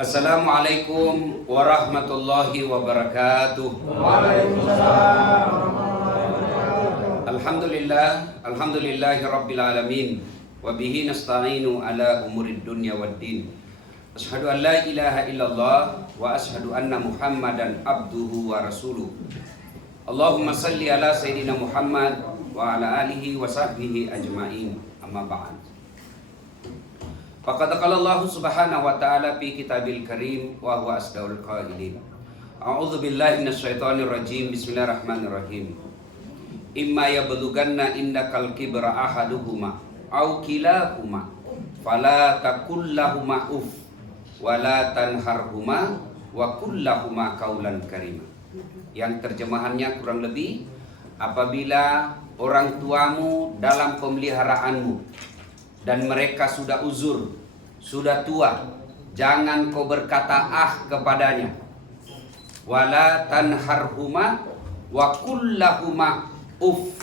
Assalamualaikum warahmatullahi wabarakatuh. Waalaikumsalam. Alhamdulillahi rabbil alamin. Wa bihi nasta'inu ala umurid dunya waddin. Asyhadu an la ilaha illallah wa asyhadu anna Muhammadan abduhu wa rasuluh. Allahumma salli ala sayyidina Muhammad wa ala alihi wa sahbihi ajma'in. Amma ba'd. Faqad qala Allah subhanahu wa ta'ala fi kitabil karim wa huwa asdaul qailin. A'udzu billahi minasyaitonir rajim. Bismillahirrahmanirrahim. Imma yablughanna indakal kibra ahaduhuma aw kilahuma fala taqul lahumā uff wa la tanharhuma wa qul lahumā qawlan karima. Yang terjemahannya kurang lebih, apabila orang tuamu dalam pemeliharaanmu dan mereka sudah uzur, sudah tua, jangan kau berkata kepadanya. Wala tanharhuma wa kullahuma uff.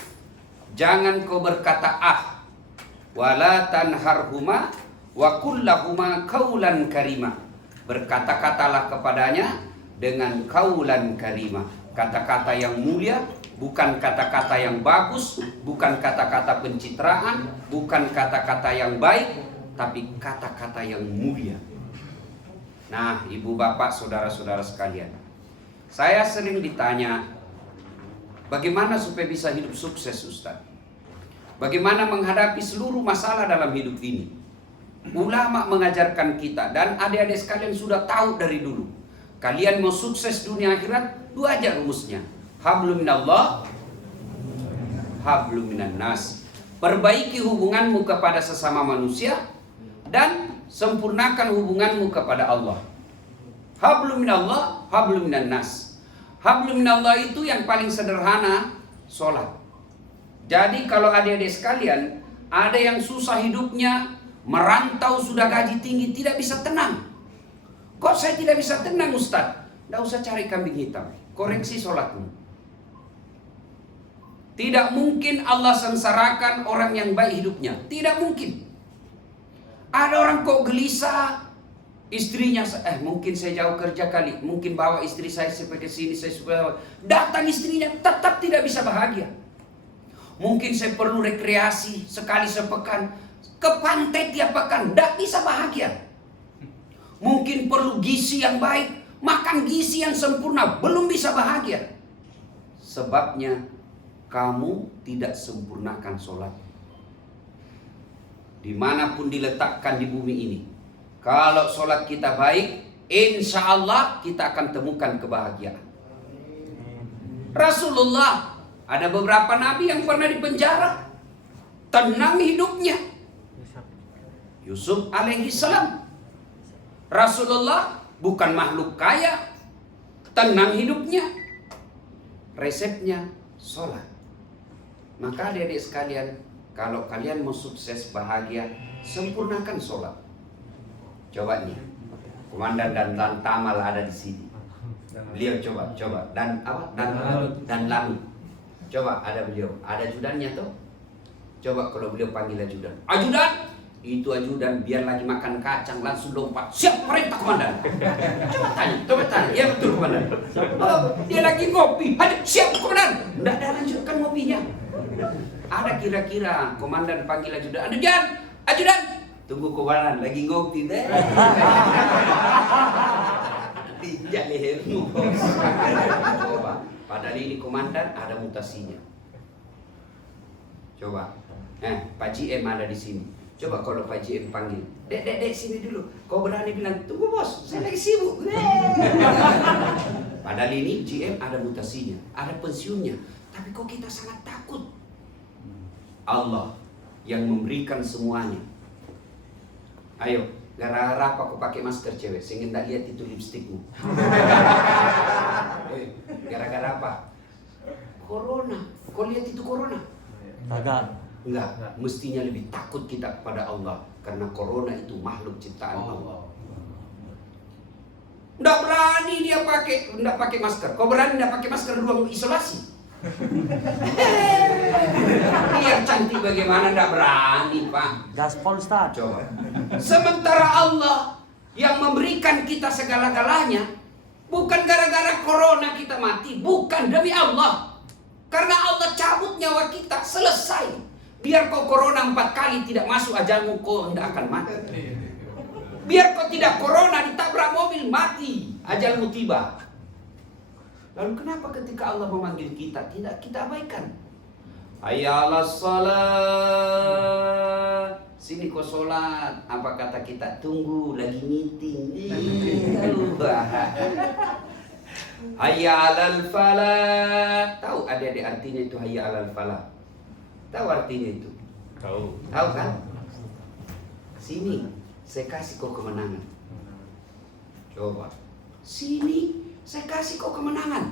Jangan kau berkata Wala tanharhuma wa kullahuma qaulan karima. Berkata-katalah kepadanya dengan qaulan karima, kata-kata yang mulia. Bukan kata-kata yang bagus, bukan kata-kata pencitraan, bukan kata-kata yang baik, tapi kata-kata yang mulia. Nah, ibu bapak, saudara-saudara sekalian, saya sering ditanya, bagaimana supaya bisa hidup sukses, Ustaz? Bagaimana menghadapi seluruh masalah dalam hidup ini? Ulama mengajarkan kita, dan adik-adik sekalian sudah tahu dari dulu. Kalian mau sukses dunia akhirat, dua aja rumusnya. Hablum minallah, hablum minan nas. Perbaiki hubunganmu kepada sesama manusia dan sempurnakan hubunganmu kepada Allah. Hablum minallah, hablum minan nas. Hablum minallah itu yang paling sederhana, sholat. Jadi kalau adik-adik sekalian, ada yang susah hidupnya, merantau sudah gaji tinggi, tidak bisa tenang. Kok saya tidak bisa tenang, Ustaz? Tidak usah cari kambing hitam, koreksi sholatmu. Tidak mungkin Allah sengsarakan orang yang baik hidupnya. Tidak mungkin. Ada orang kok gelisah, istrinya, mungkin saya jauh kerja kali, mungkin bawa istri saya sampai ke sini, saya supaya datang istrinya tetap tidak bisa bahagia. Mungkin saya perlu rekreasi sekali sepekan, ke pantai tiap pekan, tidak bisa bahagia. Mungkin perlu gizi yang baik, makan gizi yang sempurna, belum bisa bahagia. Sebabnya kamu tidak sempurnakan sholat. Dimanapun diletakkan di bumi ini, kalau sholat kita baik, insya Allah kita akan temukan kebahagiaan. Rasulullah, ada beberapa nabi yang pernah dipenjara, tenang hidupnya. Yusuf alaihi salam. Rasulullah bukan makhluk kaya, tenang hidupnya. Resepnya sholat. Maka adik-adik sekalian, kalau kalian mau sukses bahagia, sempurnakan sholat. Coba nih, Komandan dan Tamal ada di sini. Beliau coba dan Lalu. Coba ada beliau, ada ajudannya tuh. Coba kalau beliau panggil ajudan, ajudan, itu ajudan biar lagi makan kacang langsung lompat, siap perintah komandan. Coba tanya, ya betul komandan. Oh, dia lagi ngopi, ada siap komandan. Nggak ada lanjutkan ngopinya. Ada kira-kira komandan panggil ajudan, ajudan, tunggu komandan lagi ngopi deh. Tidak lehermu. Coba, padahal ini komandan ada mutasinya. Coba, Pak GM ada di sini. Coba kalau Pak GM panggil, dek sini dulu. Kau berani bilang, tunggu bos, saya lagi sibuk. Padahal ini GM ada mutasinya, ada pensiunnya. Tapi kok kita sangat takut. Allah yang memberikan semuanya. Ayo, gara-gara apa kau pakai masker cewek? Sehingga tidak lihat itu lipstikmu. Gara-gara apa? Corona. Kau lihat itu corona? Enggak, mestinya lebih takut kita kepada Allah. Karena corona itu makhluk ciptaan Allah. Nggak berani dia nggak pakai masker. Kau berani nggak pakai masker ruang isolasi? Biar cantik bagaimana nggak berani, Pak. Gaspol, Ustaz. Coba. Sementara Allah yang memberikan kita segala-galanya. Bukan gara-gara corona kita mati, bukan, demi Allah. Karena Allah cabut nyawa kita, selesai. Biar kau corona 4 kali tidak masuk ajalmu, kau tidak akan mati. Biar kau tidak corona ditabrak mobil, mati, ajalmu tiba. Lalu kenapa ketika Allah memanggil kita tidak kita abaikan? Hayya 'alas shalah. Sini kau sholat. Apa kata kita? Tunggu, lagi meeting. Hayya 'alal falah. Tahu adik-adik artinya itu hayya 'alal falah? Tahu artinya itu? Tahu. Tahu kan? Sini, saya kasih kau kemenangan. Coba. Sini, saya kasih kau kemenangan.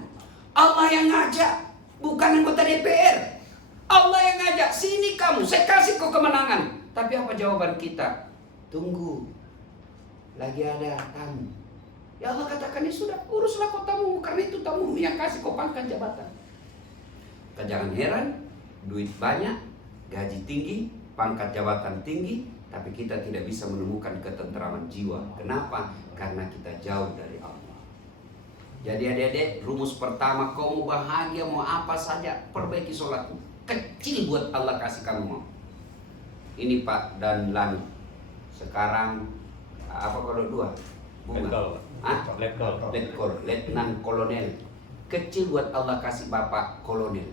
Allah yang ngajak, bukan anggota DPR. Allah yang ngajak, sini kamu, saya kasih kau kemenangan. Tapi apa jawaban kita? Tunggu, lagi ada tamu. Ya Allah katakan, ya sudah, uruslah kau tamu, karena itu tamu yang kasih kau pangkat jabatan. Kita jangan heran, duit banyak, gaji tinggi, pangkat jabatan tinggi, tapi kita tidak bisa menemukan ketentraman jiwa. Kenapa? Karena kita jauh dari Allah. Jadi adik-adik, rumus pertama, kau mau bahagia, mau apa saja, perbaiki sholatmu. Kecil buat Allah kasih kamu mau. Ini Pak dan Lani. Sekarang apa kalau 2? Bunga. Letkol, letnan kolonel. Kecil buat Allah kasih Bapak kolonel.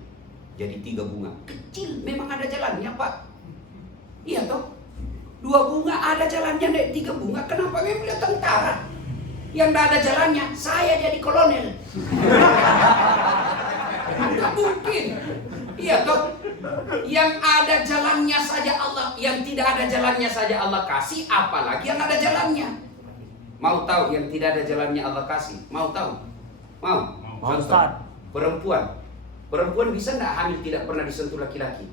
Jadi 3 bunga. Kecil, memang ada jalannya Pak. Iya toh? 2 bunga ada jalannya, deh 3 bunga. Kenapa memang dia tentara? Yang tidak ada jalannya, saya jadi kolonel. Tidak mungkin. Iya toh? Yang ada jalannya saja Allah, yang tidak ada jalannya saja Allah kasih, apalagi yang ada jalannya. Mau tahu yang tidak ada jalannya Allah kasih? Mau tahu? Mau? Contoh, perempuan bisa tidak hamil tidak pernah disentuh laki-laki?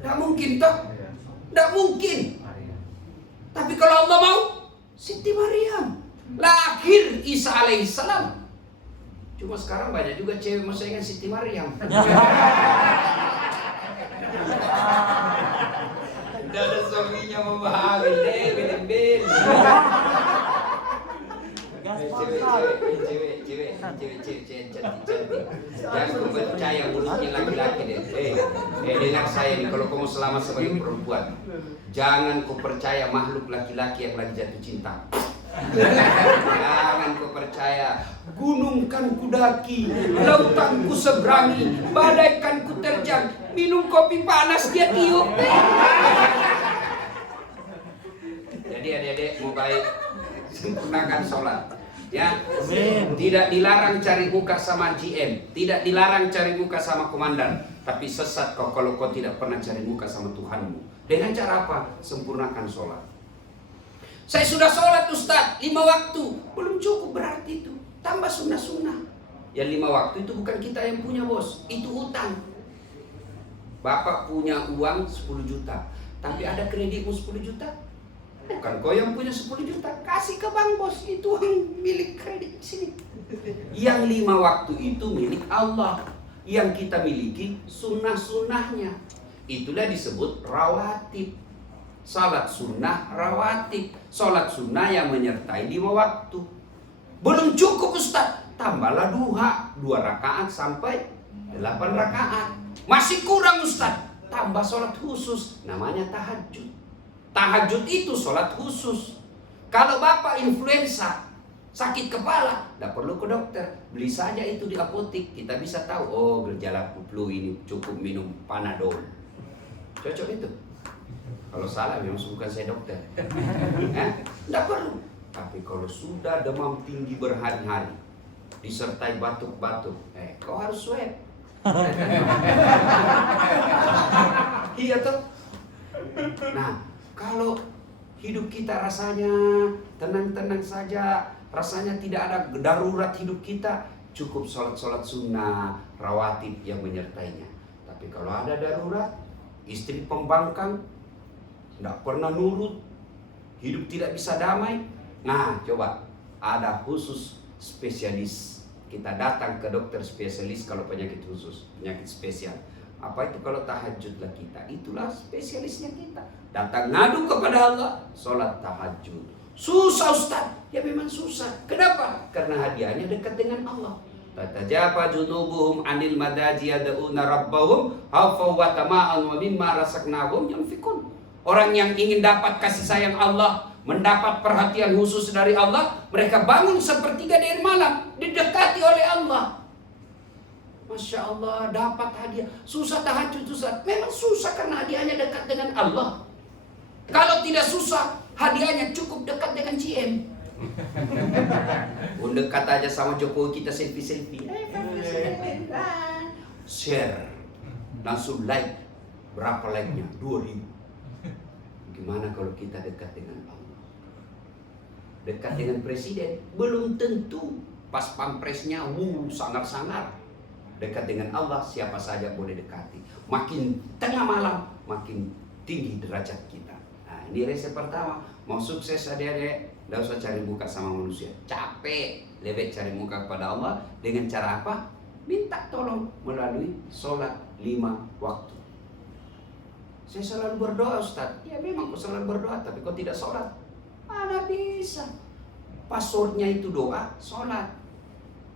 Tidak mungkin toh? Tidak mungkin. Tapi kalau Allah mau, Siti Maryam lahir Isa alaihissalam. Cuma sekarang banyak juga cewek mau saingan Siti Maryam. Udah ada suaminya mau bahagia deh, bel-bel. Cewek cantik. Jangan percaya mulutnya laki-laki deh. Dengar saya nih, kalau kamu selamat sebagai perempuan, jangan kau percaya makhluk laki-laki yang lagi jatuh cinta. Jangan kau percaya. Gunung kan kudaki, lautan ku seberangi, badai kan ku terjang, minum kopi panas dia tiup. Jadi adik-adik mau baik, sempurnakan sholat. Ya, tidak dilarang cari muka sama GM, tidak dilarang cari muka sama komandan, tapi sesat kau kalau kau tidak pernah cari muka sama Tuhanmu. Dengan cara apa? Sempurnakan sholat. Saya sudah sholat Ustaz, 5 waktu. Belum cukup berarti itu. Tambah sunnah-sunnah. Yang 5 waktu itu bukan kita yang punya bos. Itu utang. Bapak punya uang 10 juta. Tapi ada kreditmu 10 juta. Bukan kau yang punya 10 juta. Kasih ke bank bos. Itu uang milik kredit sini. Yang 5 waktu itu milik Allah. Yang kita miliki sunnah-sunnahnya. Itulah disebut rawatib. Salat sunnah rawatib. Salat sunnah yang menyertai 5 waktu. Belum cukup Ustaz, tambahlah duha 2 rakaat sampai 8 rakaat. Masih kurang Ustaz, tambah sholat khusus, namanya tahajud. Tahajud itu sholat khusus. Kalau Bapak influenza, sakit kepala, tidak perlu ke dokter, beli saja itu di apotik. Kita bisa tahu, oh gejala flu ini cukup minum Panadol. Cocok itu. Kalau salah memang bukan saya dokter. Tidak perlu. Tapi kalau sudah demam tinggi berhari-hari, disertai batuk-batuk, kau harus swab. Iya toh? Nah, kalau hidup kita rasanya tenang-tenang saja, rasanya tidak ada darurat hidup kita, cukup sholat-sholat sunnah, rawatib yang menyertainya. Tapi kalau ada darurat, istri pembangkang, tidak pernah nurut, hidup tidak bisa damai. Nah, coba ada khusus spesialis. Kita datang ke dokter spesialis kalau penyakit khusus, penyakit spesial. Apa itu kalau tahajudlah kita? Itulah spesialisnya kita. Datang ngadu kepada Allah, sholat tahajud. Susah Ustaz. Ya memang susah. Kenapa? Karena hadiahnya dekat dengan Allah. Tatajafa junubuhum anil madaji yad'una rabbahum khawfan wa tama'an wa mimma razaqnahum yunfikun. Orang yang ingin dapat kasih sayang Allah, mendapat perhatian khusus dari Allah, mereka bangun sepertiga dari malam, didekati oleh Allah. Masya Allah, dapat hadiah. Susah tahajud Ustaz. Memang susah karena hadiahnya dekat dengan Allah. Kalau tidak susah, hadiahnya cukup dekat dengan GM. Dekat aja sama Jokowi kita selfie-selfie. Share. Langsung like. Berapa like-nya? 2000. Gimana kalau kita dekat dengan Allah? Dekat dengan presiden? Belum tentu. Pas pampresnya, sangar-sangar. Dekat dengan Allah, siapa saja boleh dekati. Makin tengah malam, makin tinggi derajat kita. Nah, ini resep pertama. Mau sukses adik-adik, tidak usah cari muka sama manusia. Capek, lebih cari muka kepada Allah. Dengan cara apa? Minta tolong melalui sholat 5 waktu. Saya selalu berdoa Ustaz. Ya memang kau selalu berdoa, tapi kau tidak sholat. Mana bisa. Passwordnya itu doa, sholat.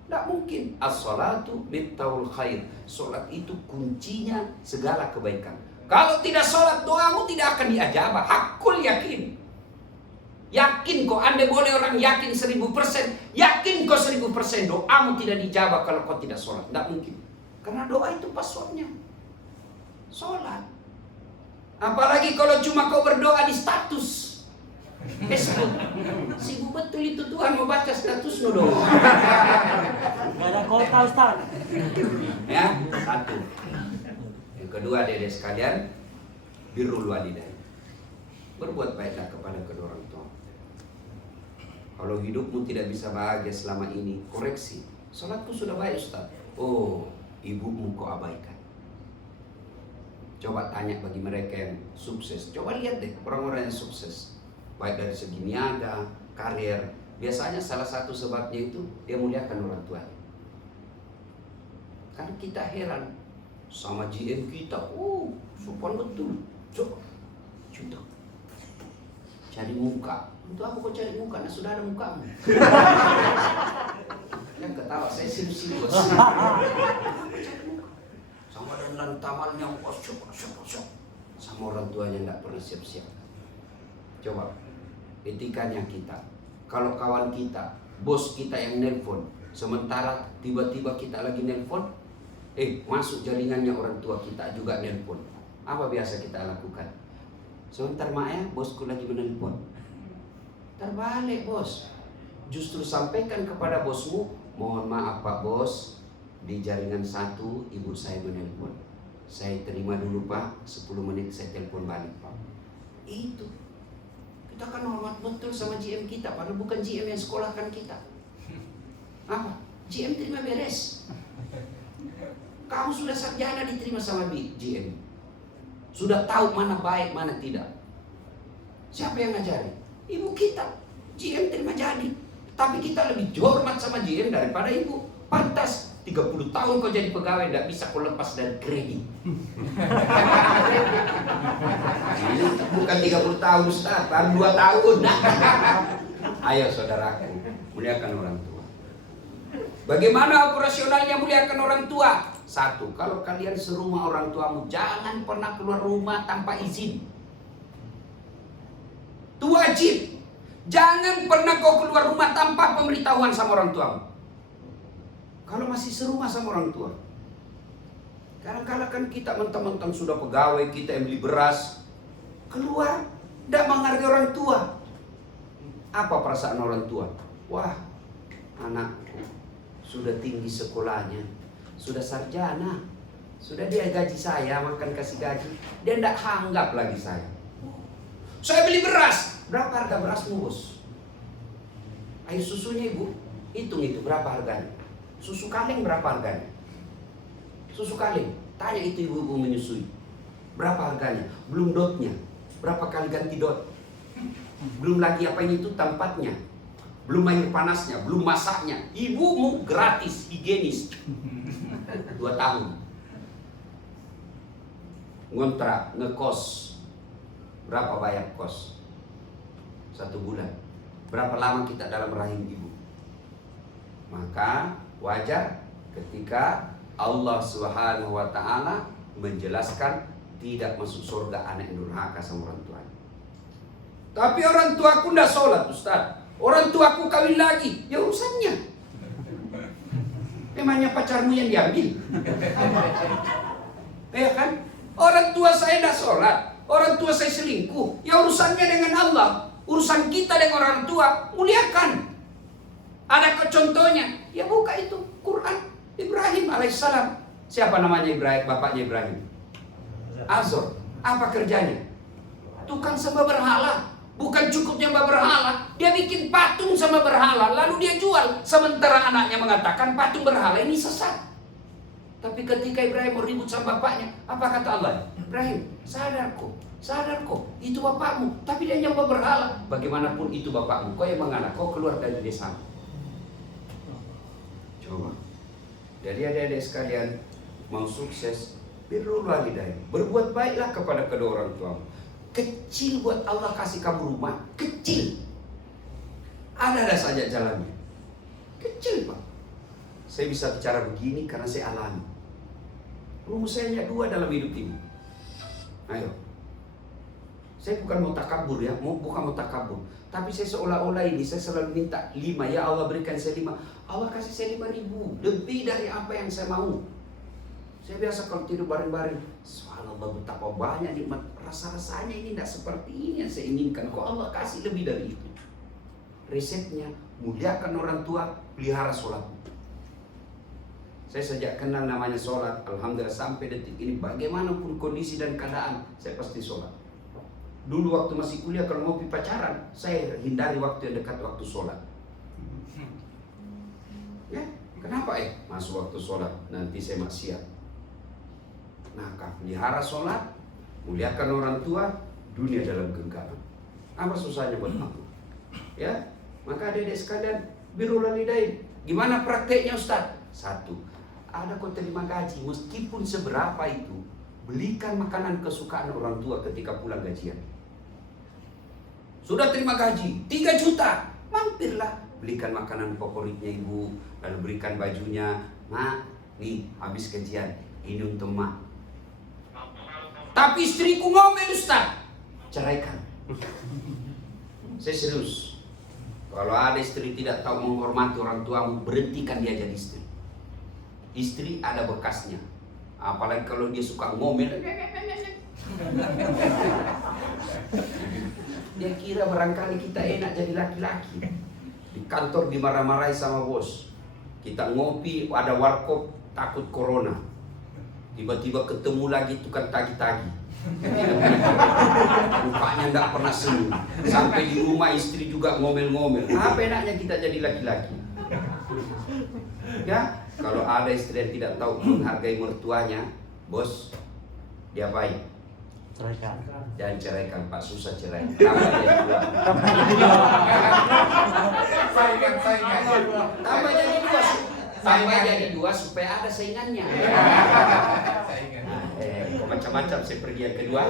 Tidak mungkin. As-sholatu miftahul khair. Sholat itu kuncinya segala kebaikan. Kalau tidak sholat, doamu tidak akan diajabah. Hakul yakin. Yakin kok, Anda boleh orang yakin 1000%. Yakin kok 1000% doamu tidak dijabah kalau kau tidak sholat. Tidak mungkin. Karena doa itu passwordnya. Sholat. Apalagi kalau cuma kau berdoa di status Facebook. Sibuk betul itu Tuhan mau baca status dong. Gak ada kota Ustaz. Ya, satu. Yang kedua, adik-adik sekalian, birrul walidain. Berbuat baiklah kepada kedua orang tua. Kalau hidupmu tidak bisa bahagia selama ini, koreksi. Salatku sudah baik Ustaz. Oh, ibumu kau abaikan. Coba tanya bagi mereka yang sukses. Coba lihat deh orang-orang yang sukses. Baik dari segi niaga, karir. Biasanya salah satu sebabnya itu dia muliakan orang tua. Kan kita heran sama GM kita. Sopan betul. Coba. Contoh. Cari muka. Untuk apa kau cari muka? Nah, sudah ada mukamu. Yang ketawa saya serius bos. Sama dengan tamalnya syok. Sama orang tuanya tidak pernah siap-siap. Coba etikanya kita. Kalau kawan kita, bos kita yang nelpon, sementara tiba-tiba kita lagi nelpon, masuk jaringannya orang tua kita juga nelpon. Apa biasa kita lakukan? Sebentar Mak, bosku lagi menelpon. Terbalik bos. Justru sampaikan kepada bosmu, mohon maaf Pak Bos, di jaringan 1 ibu saya menelpon. Saya terima dulu Pak, 10 menit saya telepon balik Pak. Itu. Kita kan hormat betul sama GM kita, padahal bukan GM yang sekolahkan kita. Apa? GM terima beres. Kamu sudah sarjana diterima sama GM. Sudah tahu mana baik, mana tidak. Siapa yang ngajari? Ibu kita. GM terima jadi. Tapi kita lebih hormat sama GM daripada ibu. Pantas 30 tahun kau jadi pegawai, tidak bisa kau lepas dari kredit. Ini bukan 30 tahun Ustaz, baru 2 tahun. Ayo saudaraku, muliakan orang tua. Bagaimana operasionalnya muliakan orang tua? 1, kalau kalian serumah orang tuamu, jangan pernah keluar rumah tanpa izin. Itu wajib. Jangan pernah kau keluar rumah tanpa pemberitahuan sama orang tuamu. Kalau masih serumah sama orang tua. Kadang-kadang kan kita mentang-mentang sudah pegawai, kita yang beli beras, keluar, tidak menghargai orang tua. Apa perasaan orang tua? Wah, anakku sudah tinggi sekolahnya, sudah sarjana, sudah dia gaji saya, makan kasih gaji, dia tidak anggap lagi saya. Saya beli beras, berapa harga berasmu bos? Air susunya ibu, hitung itu berapa harganya? Susu kaleng berapa harganya? Susu kaleng, tanya itu ibu-ibu menyusui. Berapa harganya? Belum dotnya. Berapa kali ganti dot? Belum lagi apa itu tempatnya. Belum air panasnya, belum masaknya. Ibumu gratis, higienis. 2 tahun. Ngontrak, ngekos. Berapa bayar kos? 1 bulan. berapa lama kita dalam rahim ibu. Maka wajar ketika Allah Subhanahu wa taala menjelaskan tidak masuk surga anak yang durhaka sama orang tuanya. Tapi orang tuaku tidak sholat, Ustaz. Orang tuaku kawin lagi, ya urusannya. Memangnya pacarmu yang diambil? Ya kan? Orang tua saya tidak sholat, orang tua saya selingkuh, ya urusannya dengan Allah. Urusan kita dengan orang tua, muliakan. Ada contohnya? Ya buka itu Quran. Ibrahim alaihissalam. Siapa namanya Ibrahim? Bapaknya Ibrahim. Azor. Apa kerjanya? Tukang sembah berhala. Bukan cukup nyembah berhala, dia bikin patung sama berhala, lalu dia jual. Sementara anaknya mengatakan patung berhala ini sesat. Tapi ketika Ibrahim mau ribut sama bapaknya, apa kata Allah? Ibrahim, sadar kok, itu bapakmu. Tapi dia nyembah berhala. Bagaimanapun itu bapakmu, kau yang mengalah, kau keluar dari desa. Coba. Jadi adik-adik sekalian, mau sukses, birrul walidain, berbuat baiklah kepada kedua orang tuamu. Kecil buat Allah kasih kamu rumah, kecil. Ada saja jalannya. Kecil Pak. Saya bisa bicara begini karena saya alami. Rumus saya hanya 2 dalam hidup ini. Ayo. Saya bukan mau takabur ya, bukan mau takabur. Tapi saya seolah-olah ini, saya selalu minta 5. Ya Allah berikan saya 5. Allah kasih saya 5.000. Lebih dari apa yang saya mau. Saya biasa kalau tidur bareng-bareng, subhanallah betapa banyak nikmat. Rasa-rasanya ini tidak seperti ini yang saya inginkan. Kok Allah kasih lebih dari itu? Resepnya, muliakan orang tua, pelihara sholat. Saya sejak kenal namanya sholat, alhamdulillah sampai detik ini, bagaimanapun kondisi dan keadaan, saya pasti sholat. Dulu waktu masih kuliah, kalau mau pergi pacaran, saya hindari waktu yang dekat waktu sholat. Ya, kenapa masuk waktu sholat, nanti saya maksiat. Nah, pelihara sholat, muliakan orang tua, dunia dalam genggaman. Apa susahnya buat aku? Ya, maka adik-adik sekalian, birrul walidain. Gimana prakteknya Ustaz? 1, ada kau terima gaji, meskipun seberapa itu, belikan makanan kesukaan orang tua ketika pulang gajian. Sudah terima gaji, 3 juta, mampirlah, belikan makanan favoritnya ibu, lalu berikan bajunya. Mak, nih habis gajian, ini untuk mak. Tapi istriku ngomel Ustaz, ceraikan. Saya serius. Kalau ada istri tidak tahu menghormati orang tuamu, berhentikan dia jadi istri. Istri ada bekasnya. Apalagi kalau dia suka ngomel. Dia kira barangkali kita enak jadi laki-laki. Di kantor dimarah-marahi sama bos. Kita ngopi, ada warkop, takut corona. Tiba-tiba ketemu lagi tukang tagi-tagi. Mukanya nggak pernah senyum. Sampai di rumah istri juga ngomel-ngomel. Apa enaknya kita jadi laki-laki? Ya, kalau ada istri yang tidak tahu menghargai mertuanya, bos, dia baik. Ceraikan. Jangan ceraikan Pak, susah cerai. Tambah jadi 2. Tambah jadi 2. Tambah jadi 2 supaya ada saingannya. Macam-macam saya pergi yang kedua.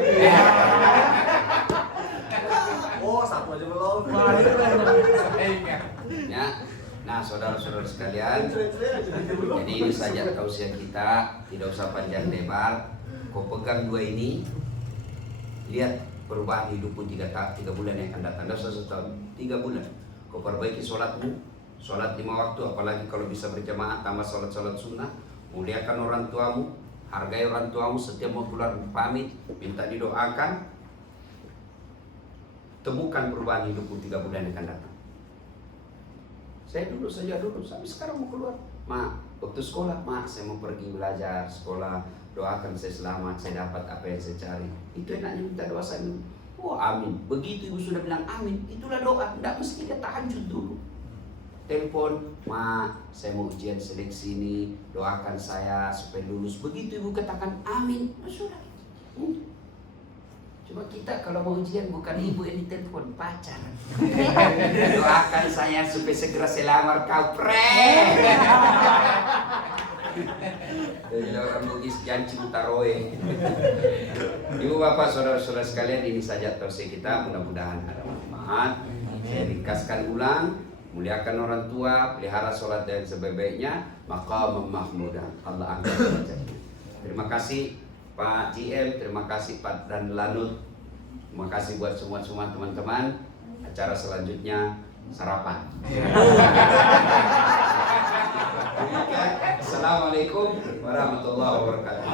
Oh, 1 aja belum. Ya. Nah, saudara-saudara sekalian, jadi ini saja tausiah kita, tidak usah panjang lebar. Kau pegang 2 ini, lihat perubahan hidupmu 3 bulan yang akan datang. Tidak usah setahun, 3 bulan. Kau perbaiki sholatmu, sholat 5 waktu, apalagi kalau bisa berjamaah, tambah sholat-sholat sunnah. Muliakan orang tuamu, hargai orang tuamu, setiap mau keluar pamit, minta didoakan. Temukan perubahan hidupmu 3 bulan yang akan datang. Saya dulu, sampai sekarang mau keluar. Ma, waktu sekolah, ma, saya mau pergi belajar sekolah. Doakan saya selamat, saya dapat apa yang saya cari. Itu enaknya minta doa saya. Oh amin. Begitu ibu sudah bilang amin, itulah doa. Tidak mesti dia tahajud dulu. Telepon, ma, saya mau ujian seleksi ini, doakan saya supaya lulus. Begitu ibu katakan amin, sudah. Cuma kita kalau mau ujian bukan ibu yang ditelepon, pacar. Doakan saya supaya segera saya lamar kau, Jadi orang logis janji utaroe. Ibu bapak saudara-saudara sekalian, ini saja tausiah kita, mudah-mudahan ada manfaat. Saya ringkaskan ulang, muliakan orang tua, pelihara sholat dan sebaik-baiknya, maka mahmudah. Allah angkat derajatnya. Terima kasih Pak GM, terima kasih Pak Dan Lanut. Terima kasih buat semua teman-teman. Acara selanjutnya sarapan. Assalamualaikum warahmatullahi wabarakatuh.